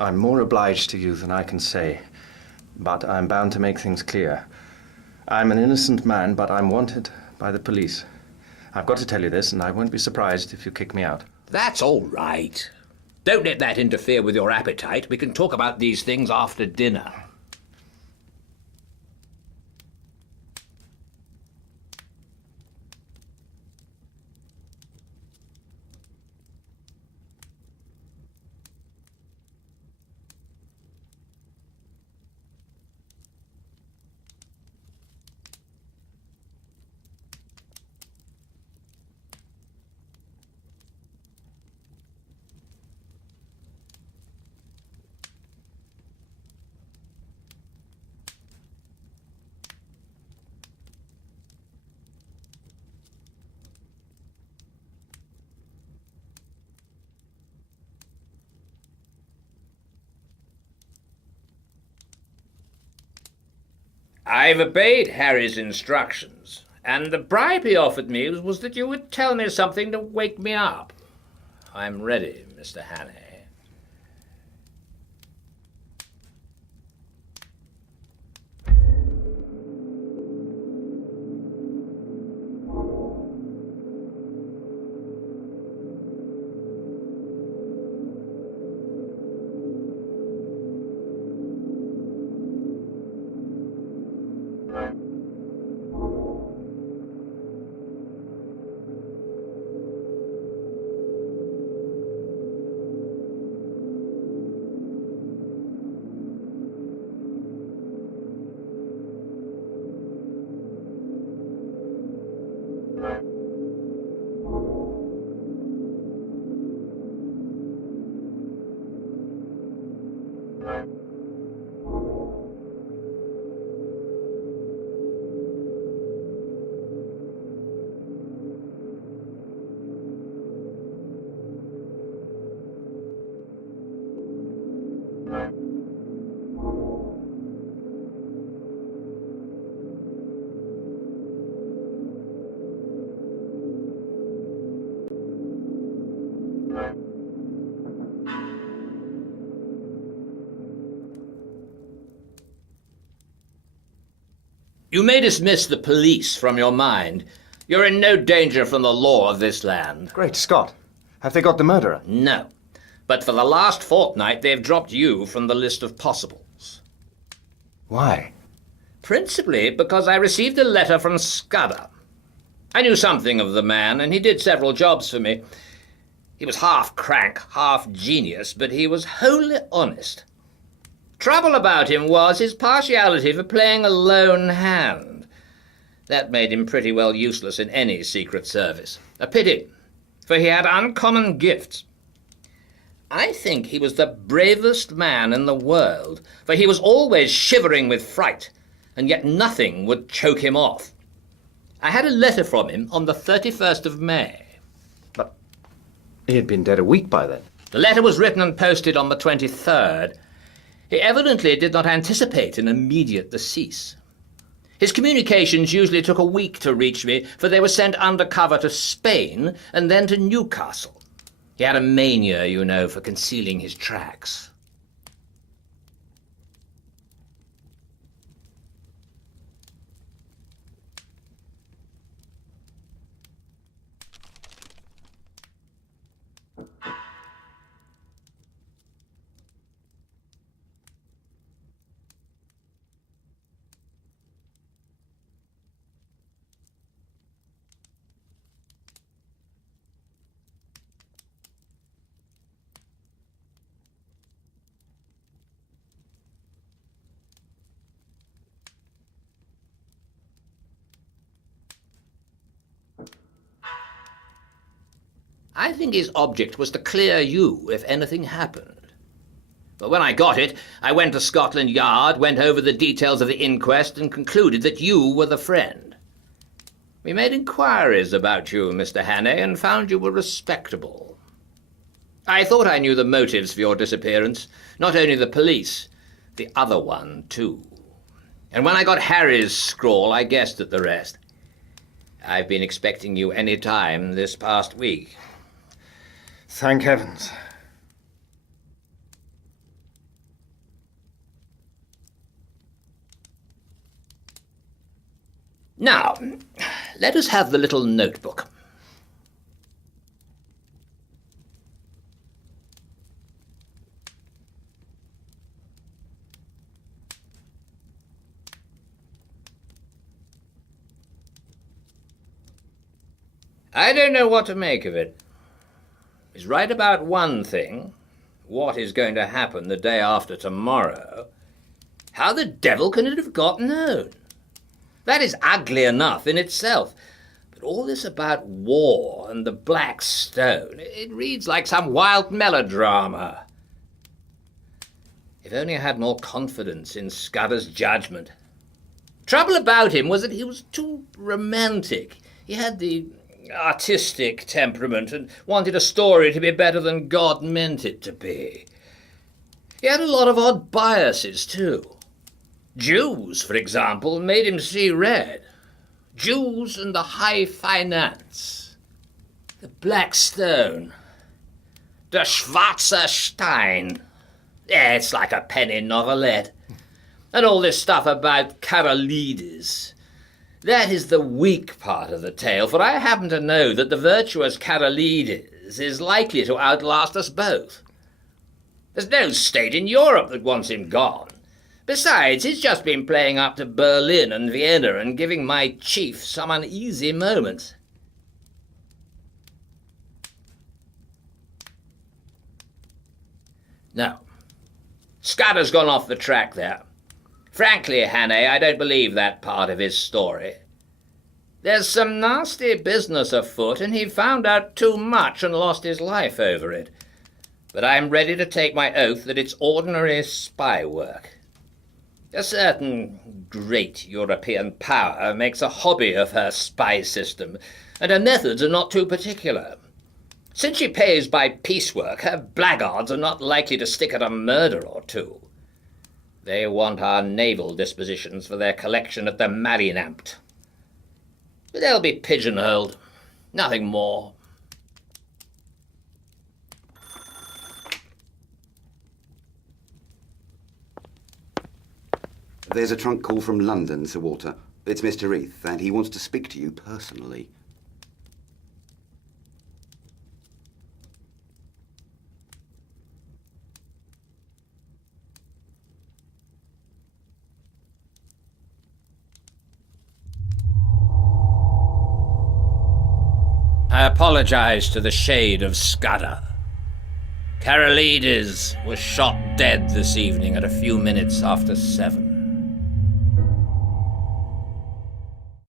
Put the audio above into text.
I'm more obliged to you than I can say, but I'm bound to make things clear. I'm an innocent man, but I'm wanted by the police. I've got to tell you this, and I won't be surprised if you kick me out. That's all right. Don't let that interfere with your appetite. We can talk about these things after dinner. I've obeyed Harry's instructions, and the bribe he offered me was that you would tell me something to wake me up. I'm ready, Mr. Hannay. You may dismiss the police from your mind. You're in no danger from the law of this land. Great Scott. Have they got the murderer? No. But for the last fortnight, they've dropped you from the list of possibles. Why? Principally because I received a letter from Scudder. I knew something of the man, and he did several jobs for me. He was half crank, half genius, but he was wholly honest. Trouble about him was his partiality for playing a lone hand. That made him pretty well useless in any secret service. A pity, for he had uncommon gifts. I think he was the bravest man in the world, for he was always shivering with fright, and yet nothing would choke him off. I had a letter from him on the 31st of May. But he had been dead a week by then. The letter was written and posted on the 23rd. He evidently did not anticipate an immediate decease. His communications usually took a week to reach me, for they were sent undercover to Spain and then to Newcastle. He had a mania, you know, for concealing his tracks. I think his object was to clear you if anything happened. But when I got it, I went to Scotland Yard, went over the details of the inquest, and concluded that you were the friend. We made inquiries about you, Mr. Hannay, and found you were respectable. I thought I knew the motives for your disappearance, not only the police, the other one, too. And when I got Harry's scrawl, I guessed at the rest. I've been expecting you any time this past week. Thank heavens. Now, let us have the little notebook. I don't know what to make of it. He's right about one thing. What is going to happen the day after tomorrow? How the devil can it have got known? That is ugly enough in itself. But all this about war and the Black Stone, it reads like some wild melodrama. If only I had more confidence in Scudder's judgment. Trouble about him was that he was too romantic. He had the artistic temperament and wanted a story to be better than God meant it to be. He had a lot of odd biases, too. Jews, for example, made him see red. Jews and the high finance. The Black Stone. Der schwarze Stein. Yeah, it's like a penny novelette. And all this stuff about Karolides. That is the weak part of the tale, for I happen to know that the virtuous Karolides is likely to outlast us both. There's no state in Europe that wants him gone. Besides, he's just been playing up to Berlin and Vienna and giving my chief some uneasy moments. No, Scudder's gone off the track there. Frankly, Hannay, I don't believe that part of his story. There's some nasty business afoot, and he found out too much and lost his life over it. But I'm ready to take my oath that it's ordinary spy work. A certain great European power makes a hobby of her spy system, and her methods are not too particular. Since she pays by piecework, her blackguards are not likely to stick at a murder or two. They want our naval dispositions for their collection at the Marienamt. But they'll be pigeonholed. Nothing more. There's a trunk call from London, Sir Walter. It's Mr. Heath, and he wants to speak to you personally. I apologize to the shade of Scudder. Karolides was shot dead this evening at a few minutes after 7.